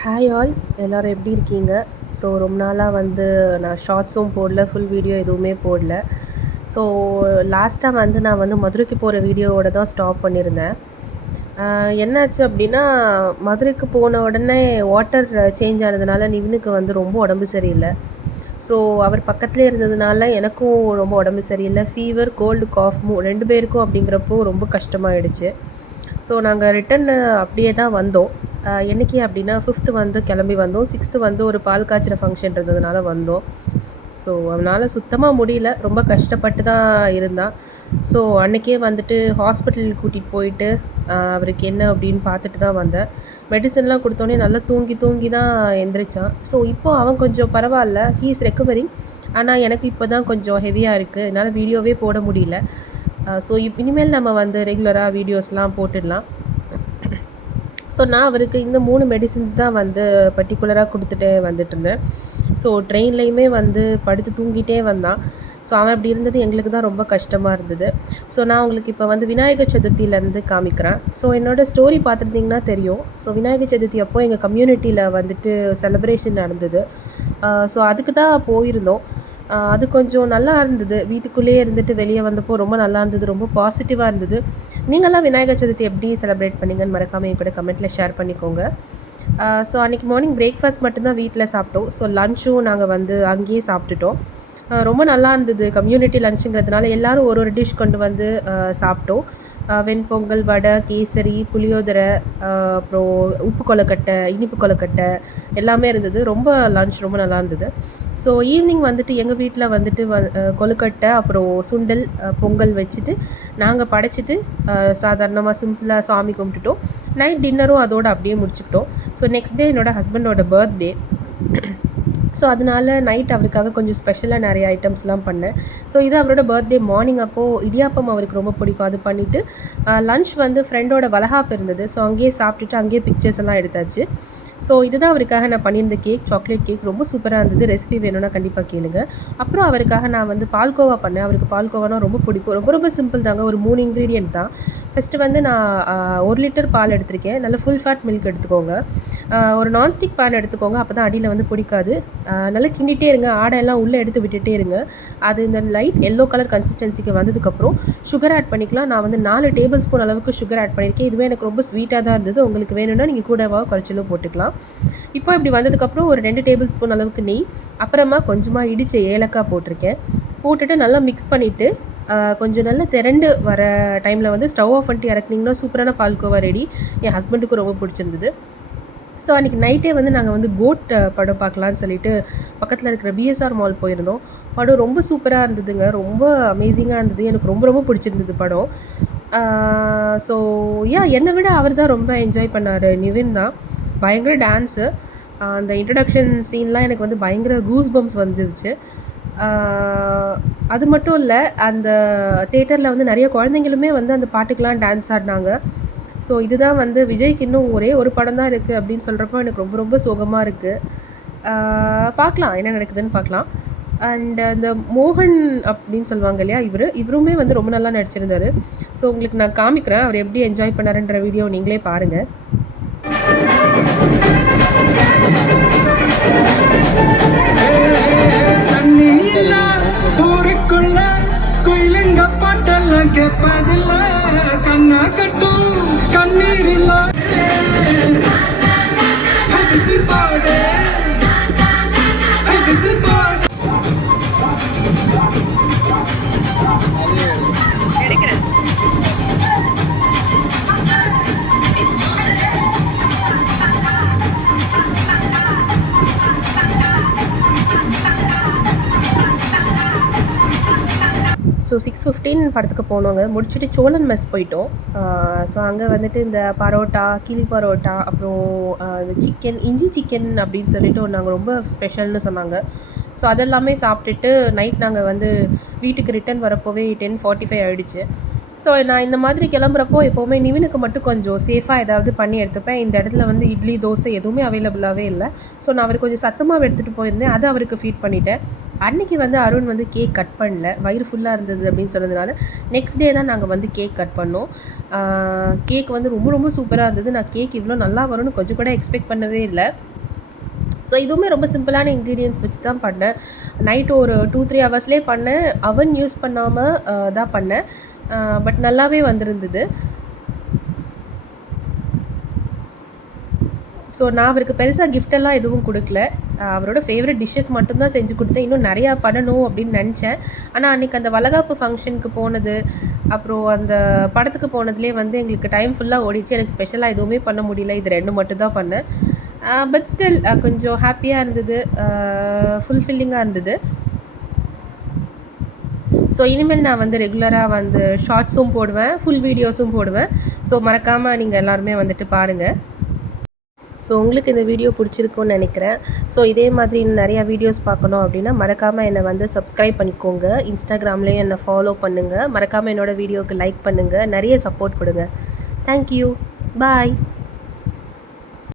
Hi all, எல்லோரும் எப்படி இருக்கீங்க? ஸோ ரொம்ப நாளாக வந்து நான் ஷார்ட்ஸும் போடல, ஃபுல் வீடியோ எதுவுமே போடல. ஸோ லாஸ்ட்டாக வந்து நான் வந்து மதுரைக்கு போகிற வீடியோவோட தான் ஸ்டாப் பண்ணியிருந்தேன். என்னாச்சு அப்படின்னா, மதுரைக்கு போன உடனே வாட்டர் சேஞ்ச் ஆனதுனால நிவினுக்கு வந்து ரொம்ப உடம்பு சரியில்லை. ஸோ அவர் பக்கத்துலேயே இருந்ததுனால எனக்கும் ரொம்ப உடம்பு சரியில்லை. ஃபீவர், கோல்டு, காஃப் 2 பேருக்கும் அப்படிங்கிறப்போ ரொம்ப கஷ்டமாயிடுச்சு. ஸோ நாங்கள் ரிட்டன் அப்படியே தான் வந்தோம். என்றைக்கு அப்படின்னா 5th வந்து கிளம்பி வந்தோம். 6th வந்து ஒரு பால் காய்ச்சிற ஃபங்க்ஷன் இருந்ததுனால வந்தோம். ஸோ அவனால் சுத்தமாக முடியல, ரொம்ப கஷ்டப்பட்டு தான் இருந்தான். ஸோ அன்றைக்கே வந்துட்டு ஹாஸ்பிட்டல் கூட்டிகிட்டு போயிட்டு அவருக்கு என்ன அப்படின்னு பார்த்துட்டு தான் வந்தேன். மெடிசன்லாம் கொடுத்தோன்னே நல்லா தூங்கி தூங்கி தான் எந்திரிச்சான். ஸோ இப்போது அவன் கொஞ்சம் பரவாயில்ல, ஹீ இஸ் ரெக்கவரிங். ஆனால் எனக்கு இப்போ தான் கொஞ்சம் ஹெவியாக இருக்குது, என்னால் வீடியோவே போட முடியல. ஸோ இனிமேல் நம்ம வந்து ரெகுலராக வீடியோஸ்லாம் போட்டுடலாம். ஸோ நான் அவருக்கு இந்த 3 மெடிசின்ஸ் தான் வந்து பர்டிகுலராக கொடுத்துட்டே வந்துட்டுருந்தேன். ஸோ ட்ரெயின்லேயுமே வந்து படுத்து தூங்கிட்டே வந்தான். ஸோ அவன் அப்படி இருந்தது எங்களுக்கு தான் ரொம்ப கஷ்டமாக இருந்தது. ஸோ நான் உங்களுக்கு இப்போ வந்து விநாயகர் சதுர்த்தியிலேருந்து காமிக்கிறேன். ஸோ என்னோடய ஸ்டோரி பார்த்துருந்தீங்கன்னா தெரியும். ஸோ விநாயகர் சதுர்த்தி அப்போது எங்கள் கம்யூனிட்டியில் வந்துட்டு செலிப்ரேஷன் நடந்தது. ஸோ அதுக்கு தான் போயிருந்தோம். அது கொஞ்சம் நல்லா இருந்தது. வீட்டுக்குள்ளேயே இருந்துட்டு வெளியே வந்தப்போ ரொம்ப நல்லா இருந்தது, ரொம்ப பாசிட்டிவாக இருந்தது. நீங்களாம் விநாயகர் சதுர்த்தி எப்படி செலிப்ரேட் பண்ணீங்கன்னு மறக்காமல் என் கூட கமெண்ட்டில் ஷேர் பண்ணிக்கோங்க. ஸோ அன்றைக்கி மார்னிங் பிரேக்ஃபாஸ்ட் மட்டும்தான் வீட்டில் சாப்பிட்டோம். ஸோ லன்ச்சும் நாங்கள் வந்து அங்கேயே சாப்பிட்டுட்டோம். ரொம்ப நல்லா இருந்தது. கம்யூனிட்டி லன்ச்சுங்கிறதுனால எல்லோரும் ஒரு ஒரு டிஷ் கொண்டு வந்து சாப்பிட்டோம். வெண்பொங்கல், வடை, கேசரி, புளியோதரை, அப்புறம் உப்பு கொழுக்கட்டை, இனிப்பு கொழுக்கட்டை எல்லாமே இருந்தது. ரொம்ப லன்ச் ரொம்ப நல்லா இருந்தது. ஸோ ஈவினிங் வந்துட்டு எங்கள் வீட்டில் வந்துட்டு கொழுக்கட்டை, அப்புறம் சுண்டல், பொங்கல் வச்சுட்டு நாங்கள் படைச்சிட்டு சாதாரணமாக சிம்பிளாக சாமி கும்பிட்டுட்டோம். நைட் டின்னரும் அதோடு அப்படியே முடிச்சுக்கிட்டோம். ஸோ நெக்ஸ்ட் டே என்னோடய ஹஸ்பண்டோட பர்த்டே. ஸோ அதனால் நைட் அவருக்காக கொஞ்சம் ஸ்பெஷலாக நிறைய ஐட்டம்ஸ்லாம் பண்ணேன். ஸோ இது அவரோட பர்த்டே மார்னிங் அப்போது இடியாப்பம் அவருக்கு ரொம்ப பிடிக்கும், அது பண்ணிவிட்டு லன்ச் வந்து ஃப்ரெண்டோட வளகாப்பு இருந்தது. ஸோ அங்கேயே சாப்பிட்டுட்டு அங்கேயே பிக்சர்ஸ் எல்லாம் எடுத்தாச்சு. ஸோ இதுதான் அவருக்காக நான் பண்ணியிருந்த கேக், சாக்லேட் கேக் ரொம்ப சூப்பராக இருந்தது. ரெசிபி வேணும்னா கண்டிப்பாக கேளுங்க. அப்புறம் அவருக்காக நான் வந்து பால்கோவா பண்ணேன். அவருக்கு பால்கோவானா ரொம்ப பிடிக்கும். ரொம்ப ரொம்ப சிம்பிள் தாங்க, ஒரு 3 இன்க்ரீடியன்ட் தான். ஃபஸ்ட்டு வந்து நான் 1 லிட்டர் பால் எடுத்திருக்கேன். நல்ல ஃபுல் ஃபேட் மில்க் எடுத்துக்கோங்க. ஒரு நான்ஸ்டிக் பேன் எடுத்துக்கோங்க, அப்போ தான் அடியில் வந்து பிடிக்காது. நல்லா கிண்டிகிட்டே இருங்க, ஆடையெல்லாம் உள்ளே எடுத்து விட்டுட்டே இருங்க. அது இந்த லைட் எல்லோ கலர் கன்சிஸ்டன்சிக்கு வந்ததுக்கப்புறம் சுகர் ஆட் பண்ணிக்கலாம். நான் வந்து 4 டேபிள் ஸ்பூன் அளவுக்கு சுகர் ஆட் பண்ணியிருக்கேன். இதுவே எனக்கு ரொம்ப ஸ்வீட்டாக தான் இருந்தது. உங்களுக்கு வேணும்னா நீங்கள் கூடவா குறைச்சலோ போட்டுக்கலாம். இப்போ இப்படி வந்ததுக்கப்புறம் ஒரு 2 டேபிள் ஸ்பூன் அளவுக்கு நெய், அப்புறமா கொஞ்சமாக இடித்த ஏலக்காய் போட்டிருக்கேன். போட்டுட்டு நல்லா மிக்ஸ் பண்ணிவிட்டு கொஞ்சம் நல்லா திரண்டு வர டைமில் வந்து ஸ்டவ் ஆஃப் பண்ணிட்டு இறக்குனிங்கன்னா சூப்பரான பால்கோவா ரெடி. என் ஹஸ்பண்டுக்கும் ரொம்ப பிடிச்சிருந்தது. ஸோ அன்றைக்கி நைட்டே வந்து நாங்கள் வந்து கோட் படம் பார்க்கலான்னு சொல்லிட்டு பக்கத்தில் இருக்கிற பிஎஸ்ஆர் மால் போயிருந்தோம். படம் ரொம்ப சூப்பராக இருந்ததுங்க, ரொம்ப அமேசிங்காக இருந்தது. எனக்கு ரொம்ப ரொம்ப பிடிச்சிருந்தது படம். ஸோ என்னை விட அவர் தான் ரொம்ப என்ஜாய் பண்ணார். நிவின் தான் பயங்கர டான்ஸு. அந்த இன்ட்ரடக்ஷன் சீன்லாம் எனக்கு வந்து பயங்கர கூஸ் பம்ப்ஸ் வந்துருச்சு. அது மட்டும் இல்லை, அந்த தேட்டரில் வந்து நிறைய குழந்தைங்களுமே வந்து அந்த பாட்டுக்கெலாம் டான்ஸ் ஆடினாங்க. ஸோ இதுதான் வந்து விஜய்க்கு இன்னும் ஒரே ஒரு படம் தான் இருக்குது அப்படின்னு சொல்கிறப்போ எனக்கு ரொம்ப ரொம்ப சோகமாக இருக்குது. பார்க்கலாம் என்ன நடக்குதுன்னு பார்க்கலாம். அண்ட் அந்த மோகன் அப்படின்னு சொல்லுவாங்க இல்லையா, இவருமே வந்து ரொம்ப நல்லா நடிச்சிருந்தார். ஸோ உங்களுக்கு நான் காமிக்கிறேன் அவர் எப்படி என்ஜாய் பண்ணாருன்ற வீடியோ நீங்களே பாருங்கள். ஊருக்குள்ள கோயிலுங்க பாட்டெல்லாம் கேட்பதில்ல, கண்ணா கட்டும் கண்ணீர் இல்ல. ஸோ 6:15 படத்துக்கு போனோங்க. முடிச்சுட்டு சோழன் மெஸ் போயிட்டோம். ஸோ அங்கே வந்துட்டு இந்த பரோட்டா, கிளி பரோட்டா, அப்புறம் இந்த சிக்கன், இஞ்சி சிக்கன் அப்படின்னு சொல்லிட்டு நாங்கள் ரொம்ப ஸ்பெஷல்னு சொன்னாங்க. ஸோ அதெல்லாமே சாப்பிட்டுட்டு நைட் நாங்கள் வந்து வீட்டுக்கு ரிட்டன் வரப்போவே 10:45 ஆகிடுச்சு. ஸோ நான் இந்த மாதிரி கிளம்புறப்போ எப்போவுமே நிவினுக்கு மட்டும் கொஞ்சம் சேஃபாக ஏதாவது பண்ணி எடுத்துப்பேன். இந்த இடத்துல வந்து இட்லி, தோசை எதுவுமே அவைலபிளாகவே இல்லை. ஸோ நான் அவருக்கு கொஞ்சம் சத்து மாவு எடுத்துகிட்டு போயிருந்தேன், அதை அவருக்கு ஃபீட் பண்ணிட்டேன். அன்றைக்கி வந்து அருண் வந்து கேக் கட் பண்ணல, வயிறு ஃபுல்லாக இருந்தது அப்படின்னு சொன்னதுனால நெக்ஸ்ட் டே தான் நாங்கள் வந்து கேக் கட் பண்ணோம். கேக் வந்து ரொம்ப ரொம்ப சூப்பராக இருந்தது. நான் கேக் இவ்வளோ நல்லா வரும்னு கொஞ்சம் கூட எக்ஸ்பெக்ட் பண்ணவே இல்லை. ஸோ இதுவுமே ரொம்ப சிம்பிளான இன்க்ரீடியன்ட்ஸ் வச்சு தான் பண்ணேன். நைட்டு ஒரு 2-3 ஹவர்ஸ்லேயே பண்ணேன். அவன் யூஸ் பண்ணாமல் தான் பண்ணேன். பட் நல்லாவே வந்திருந்தது. ஸோ நான் அவருக்கு பெருசாக கிஃப்டெல்லாம் எதுவும் கொடுக்கல. அவரோட ஃபேவரட் டிஷ்ஷஸ் மட்டும்தான் செஞ்சு கொடுத்தேன். இன்னும் நிறையா பண்ணணும் அப்படின்னு நினச்சேன். ஆனால் அன்றைக்கி அந்த வளகாப்பு ஃபங்க்ஷனுக்கு போனது, அப்புறம் அந்த படத்துக்கு போனதுலேயே வந்து எங்களுக்கு டைம் ஃபுல்லாக ஓடிச்சு. எனக்கு ஸ்பெஷலாக எதுவுமே பண்ண முடியல. இது 2 மட்டும் தான் பண்ணேன். பட் ஸ்டில் கொஞ்சம் ஹாப்பியாக இருந்தது, ஃபுல்ஃபில்லிங்காக இருந்தது. ஸோ இனிமேல் நான் வந்து ரெகுலராக வந்து ஷார்ட்ஸும் போடுவேன், ஃபுல் வீடியோஸும் போடுவேன். ஸோ மறக்காமல் நீங்கள் எல்லாருமே வந்துட்டு பாருங்கள். ஸோ உங்களுக்கு இந்த வீடியோ பிடிச்சிருக்குன்னு நினைக்கிறேன். ஸோ இதே மாதிரி நிறையா வீடியோஸ் பார்க்கணும் அப்படின்னா மறக்காமல் என்னை வந்து சப்ஸ்கிரைப் பண்ணிக்கோங்க. இன்ஸ்டாகிராம்லேயும் என்னை ஃபாலோ பண்ணுங்கள். மறக்காமல் என்னோடய வீடியோவுக்கு லைக் பண்ணுங்கள். நிறைய சப்போர்ட் கொடுங்க. தேங்க்யூ. பாய்.